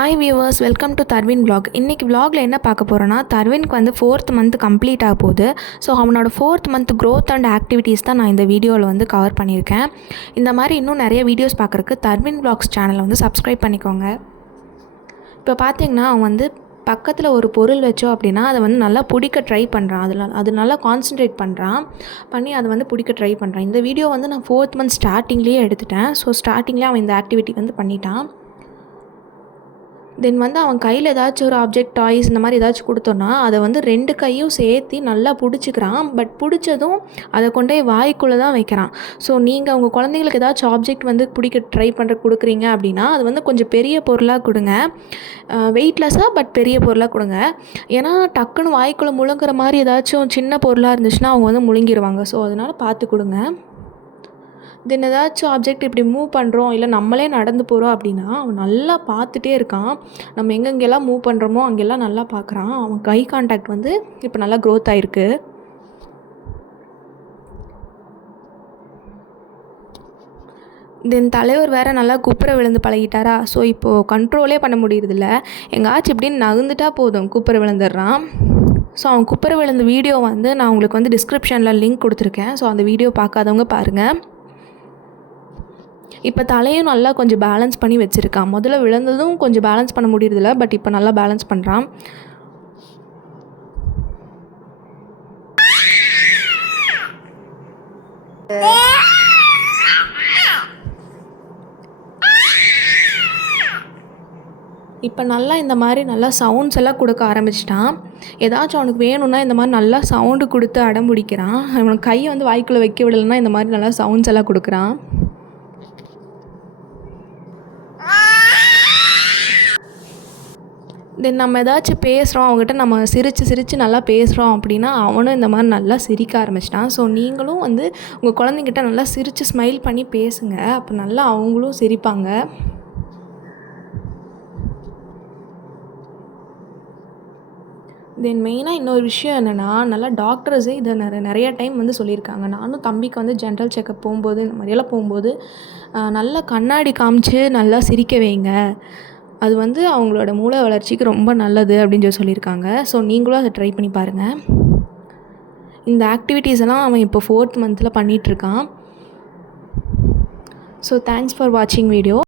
Hi viewers, welcome to தர்வின் vlog. இன்றைக்கி vlogல என்ன பார்க்க போகிறோன்னா, தர்வினுக்கு வந்து 4th மந்த் கம்ப்ளீட் ஆக போகுது. ஸோ அவனோட 4th month growth and activities தான் நான் இந்த வீடியோவில் வந்து கவர் பண்ணியிருக்கேன். இந்த மாதிரி இன்னும் நிறைய வீடியோஸ் பார்க்குறக்கு தர்வின் vlogs சேனலை வந்து சப்ஸ்கிரைப் பண்ணிக்கோங்க. இப்போ பார்த்தீங்கன்னா அவன் வந்து பக்கத்தில் ஒரு பொருள் வச்சோம் அப்படின்னா அதை வந்து நல்லா பிடிக்க ட்ரை பண்ணுறான். அது நல்லா கான்சன்ட்ரேட் பண்ணி அதை வந்து பிடிக்க ட்ரை பண்ணுறான். இந்த வீடியோ வந்து நான் 4th மந்த் ஸ்டார்டிங்லேயே எடுத்துட்டேன். ஸோ ஸ்டார்டிங்லேயே அவன் இந்த ஆக்டிவிட்டி வந்து பண்ணிட்டான். தென் வந்து அவன் கையில் ஏதாச்சும் ஒரு ஆப்ஜெக்ட், டாய்ஸ் இந்த மாதிரி ஏதாச்சும் கொடுத்தோன்னா அதை வந்து 2 கையும் சேர்த்து நல்லா பிடிச்சிக்கிறான். பட் பிடிச்சதும் அதை கொண்டே வாய்க்குள்ளே தான் வைக்கிறான். ஸோ நீங்கள் உங்கள் குழந்தைங்களுக்கு ஏதாச்சும் ஆப்ஜெக்ட் வந்து பிடிக்க ட்ரை கொடுக்குறீங்க அப்படின்னா அது வந்து கொஞ்சம் பெரிய பொருளாக கொடுங்க. வெயிட்லெஸ்ஸாக பட் பெரிய பொருளாக கொடுங்க. ஏன்னா டக்குன்னு வாய்க்குள்ளே முழுங்குற மாதிரி ஏதாச்சும் சின்ன பொருளாக இருந்துச்சுன்னா அவங்க வந்து முழுங்கிடுவாங்க. ஸோ அதனால் பார்த்து கொடுங்க. தென் ஏதாச்சும் ஆப்ஜெக்ட் இப்படி மூவ் பண்ணுறோம், இல்லை நம்மளே நடந்து போகிறோம் அப்படின்னா அவன் நல்லா பார்த்துட்டே இருக்கான். நம்ம எங்கெங்கெல்லாம் மூவ் பண்ணுறோமோ அங்கெல்லாம் நல்லா பார்க்குறான். அவன் கை கான்டாக்ட் வந்து இப்போ நல்லா க்ரோத் ஆகிருக்கு. தென் தலைவர் வேறு நல்லா குப்புற விழுந்து பழகிட்டாரா. ஸோ இப்போது கண்ட்ரோலே பண்ண முடியறதில்ல. எங்காச்சும் இப்படின்னு நகர்ந்துட்டா போதும் குப்புற விழுந்துடுறான். ஸோ அவன் குப்புற விழுந்த வீடியோ வந்து நான் உங்களுக்கு வந்து டிஸ்கிரிப்ஷனில் லிங்க் கொடுத்துருக்கேன். ஸோ அந்த வீடியோ பார்க்காதவங்க பாருங்கள். இப்போ தலையும் நல்லா கொஞ்சம் பேலன்ஸ் பண்ணி வச்சுருக்கான். முதல்ல விழுந்ததும் கொஞ்சம் பேலன்ஸ் பண்ண முடியறதில்ல, பட் இப்போ நல்லா பேலன்ஸ் பண்ணுறான். இப்போ நல்லா இந்த மாதிரி நல்லா சவுண்ட்ஸ் எல்லாம் கொடுக்க ஆரம்பிச்சிட்டான். ஏதாச்சும் அவனுக்கு வேணும்னா இந்த மாதிரி நல்லா சவுண்டு கொடுத்து அடம் பிடிக்கிறான். அவனுக்கு கையை வந்து வாய்க்குள்ளே வைக்க விடலைன்னா இந்த மாதிரி நல்லா சவுண்ட்ஸ் எல்லாம் கொடுக்குறான். தென் நம்ம ஏதாச்சும் பேசுகிறோம், அவங்ககிட்ட நம்ம சிரித்து நல்லா பேசுகிறோம் அப்படின்னா அவனும் இந்த மாதிரி நல்லா சிரிக்க ஆரம்பிச்சிட்டான். ஸோ நீங்களும் வந்து உங்கள் குழந்தைங்கிட்ட நல்லா சிரித்து ஸ்மைல் பண்ணி பேசுங்க. அப்போ நல்லா அவங்களும் சிரிப்பாங்க. தென் மெயினாக இன்னொரு விஷயம் என்னென்னா, நல்லா டாக்டர்ஸே இதை நிறைய டைம் வந்து சொல்லியிருக்காங்க. நானும் தம்பிக்கு வந்து ஜென்ரல் செக்கப் போகும்போது இந்த மாதிரியெல்லாம் போகும்போது நல்லா கண்ணாடி காமிச்சு நல்லா சிரிக்க வைங்க. அது வந்து அவங்களோட மூளை வளர்ச்சிக்கு ரொம்ப நல்லது அப்படின்னு சொல்லியிருக்காங்க. ஸோ நீங்களும் அதை ட்ரை பண்ணி பாருங்கள். இந்த ஆக்டிவிட்டீஸ் எல்லாம் அவன் இப்போ 4th மந்தில் பண்ணிகிட்ருக்கான். ஸோ தேங்க்ஸ் ஃபார் வாட்சிங் வீடியோ.